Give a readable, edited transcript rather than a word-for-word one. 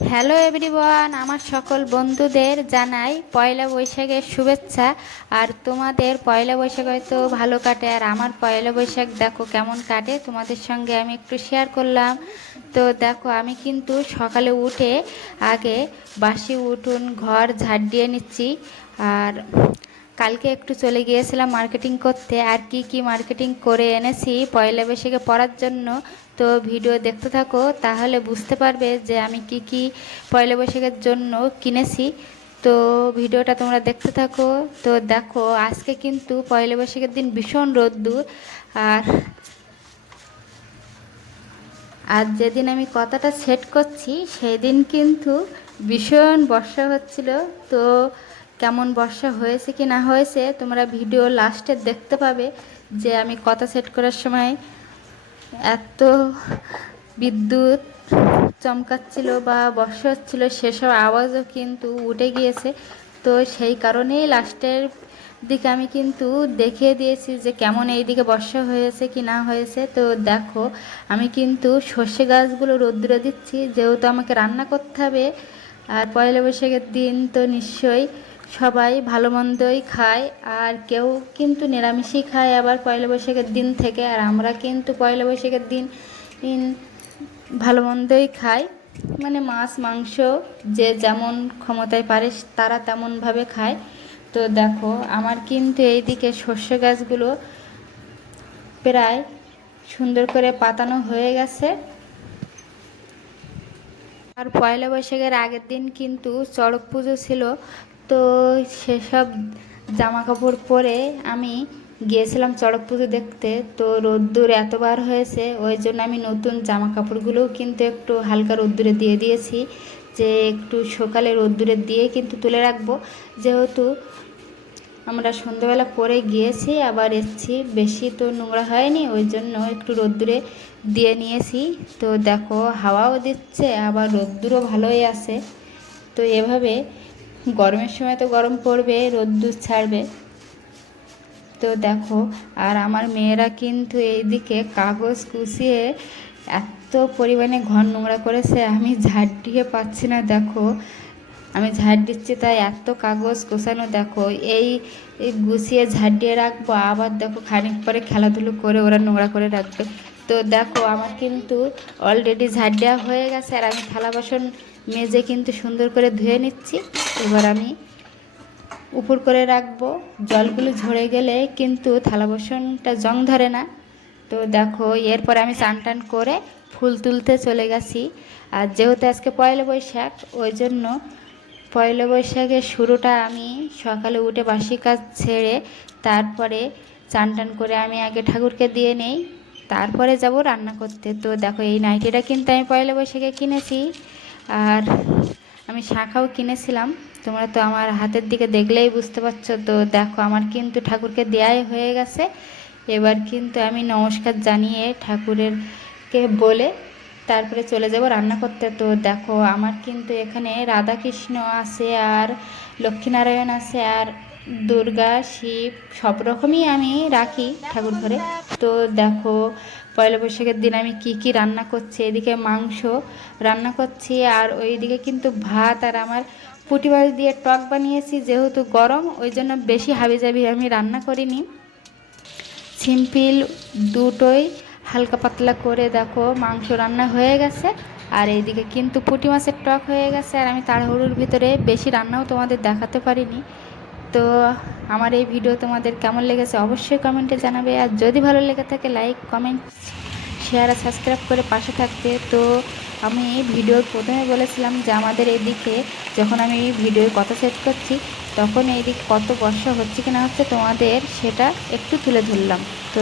Hello everyone, আমার সকল বন্ধুদের জানাই পয়লা বৈশাখের শুভেচ্ছা। আর তোমাদের পয়লা বৈশাখ হয়তো ভালো কাটে, আর আমার পয়লা বৈশাখ দেখো কেমন কাটে তোমাদের সঙ্গে আমি একটু শেয়ার করলাম। তো দেখো আমি কিন্তু সকালে উঠে আগে বাসি উঠোন ঘর ঝাড় দিয়ে নিচ্ছি। আর কালকে একটু চলে গিয়েছিলাম মার্কেটিং করতে, আর কি কি মার্কেটিং করে এনেছি পয়লা বৈশাখে পরার জন্য। তো ভিডিও দেখতে থাকো, তাহলে বুঝতে পারবে যে আমি কি কি পয়লা বৈশাখের জন্য কিনেছি। তো ভিডিওটা তোমরা দেখতে থাকো। তো দেখো আজকে কিন্তু পয়লা বৈশাখের দিন ভীষণ রোদ্দুর। আর আর যেদিন আমি কথাটা সেট করছি সেই দিন কিন্তু ভীষণ বর্ষা হচ্ছিল। তো কেমন বর্ষা হয়েছে কি না হয়েছে তোমরা ভিডিও লাস্টে দেখতে পাবে, যে আমি কথা সেট করার সময় এত বিদ্যুৎ চমকাচ্ছিল বা বর্ষা হচ্ছিল, সেসব আওয়াজও কিন্তু উঠে গিয়েছে। তো সেই কারণেই লাস্টের দিকে আমি কিন্তু দেখিয়ে দিয়েছি যে কেমন এই দিকে বর্ষা হয়েছে কি না হয়েছে। তো দেখো আমি কিন্তু সর্ষে গাছগুলো রোদ্দুরে দিচ্ছি, যেহেতু আমাকে রান্না করতে হবে। আর পয়লা বৈশাখের দিন তো নিশ্চয়ই সবাই ভালো মন্দই খায়, আর কেউ কিন্তু নিরামিষই খায় আবার পয়লা বৈশাখের দিন থেকে। আর আমরা কিন্তু পয়লা বৈশাখের দিন ভালো মন্দই খাই, মানে মাছ মাংস যে যেমন ক্ষমতায় পারে তারা তেমনভাবে খায়। তো দেখো আমার কিন্তু এইদিকে সর্ষে গাছগুলো প্রায় সুন্দর করে পাতানো হয়ে গেছে। আর পয়লা বৈশাখের আগের দিন কিন্তু চড়ক পুজো ছিল। তো সেসব জামা কাপড় পরে আমি গিয়েছিলাম চড়ক পুজো দেখতে। তো রোদ্দুর এতবার হয়েছে, ওই জন্য আমি নতুন জামা কাপড়গুলোও কিন্তু একটু হালকা রোদ্দুরে দিয়ে দিয়েছি, যে একটু সকালে রোদ্দুরে দিয়ে কিন্তু তুলে রাখবো। যেহেতু আমরা সন্ধ্যাবেলা পরে গিয়েছি আবার এসেছি, বেশি তো নোংরা হয়নি, ওই জন্য একটু রোদ্দুরে দিয়ে নিয়েছি। তো দেখো হাওয়াও দিচ্ছে আবার রোদ্দুরও ভালোই আছে। তো এভাবে গরমের সময় তো গরম পড়বে, রোদ্দুর ছাড়বে। তো দেখো আর আমার মেয়েরা কিন্তু এইদিকে কাগজ কুচিয়ে এত পরিমাণে ঘর নোংরা করেছে, আমি ঝাড় দিয়ে পাচ্ছি না। দেখো আমি ঝাড় দিচ্ছি তাই এত কাগজ গোছানো। দেখো এই এই গুছিয়ে ঝাড় দিয়ে রাখবো, আবার দেখো খানিক পরে খেলাধুলো করে ওরা নোংরা করে রাখবে। তো দেখো আমার কিন্তু অলরেডি ঝাড় দেওয়া হয়ে গেছে, আর আমি থালা বাসন মেজে কিন্তু সুন্দর করে ধুয়ে নিচ্ছি। এবার আমি উপর করে রাখবো, জলগুলো ঝরে গেলে কিন্তু থালা বাসনটা জং ধরে না। তো দেখো এরপর আমি চান টান করে ফুল তুলতে চলে গেছি। আর যেহেতু আজকে পয়লা বৈশাখ, ওই জন্য পয়লা বৈশাখের শুরুটা আমি সকালে উঠে বাসি কাজ ছেড়ে তারপরে চান টান করে আমি আগে ঠাকুরকে দিয়ে নেই, তারপরে যাব রান্না করতে। তো দেখো এই নাইটিটা কিন্তু আমি পয়লা বৈশাখে কিনেছি। আর আমি শাঁখাও কিনেছিলাম, তোমরা তো আমার হাতের দিকে দেখলেই বুঝতে পারছো। তো দেখো আমার কিন্তু ঠাকুরকে দেয়াই হয়ে গেছে। এবার কিন্তু আমি নমস্কার জানিয়ে ঠাকুরেরকে বলে তারপরে চলে যাব রান্না করতে। তো দেখো আমার কিন্তু এখানে রাধা কৃষ্ণ আছে, আর লক্ষ্মীনারায়ণ আছে, আর দুর্গা শিব সব রকমই আমি রাখি ঠাকুর ঘরে। তো দেখো পয়লা বৈশাখের দিন আমি কি কি রান্না করছি, এদিকে মাংস রান্না করছি, আর ওইদিকে কিন্তু ভাত। আর আমার পুঁটি মাছ দিয়ে টক বানিয়েছি, যেহেতু গরম ওই জন্য বেশি হাবিজাবি আমি রান্না করিনি, সিম্পল দুটোই হালকা পাতলা করে দেখো মাংস রান্না হয়ে গেছে। আর এইদিকে কিন্তু পুঁটি মাছের টক হয়ে গেছে, আর আমি তাড়াহুড়োর ভিতরে বেশি রান্নাও তোমাদের দেখাতে পারিনি। তো আমার এই ভিডিও তোমাদের কেমন লেগেছে অবশ্যই কমেন্টে জানাবে, আর যদি ভালো লেগে থাকে লাইক কমেন্ট শেয়ার আর সাবস্ক্রাইব করে পাশে থাকতে। তো আমি ভিডিওর প্রথমে বলেছিলাম যে আমাদের এইদিকে যখন আমি ভিডিওর কথা সেট করছি তখন এইদিকে কত বর্ষা হচ্ছে কি না হচ্ছে তোমাদের সেটা একটু তুলে ধরলাম। তো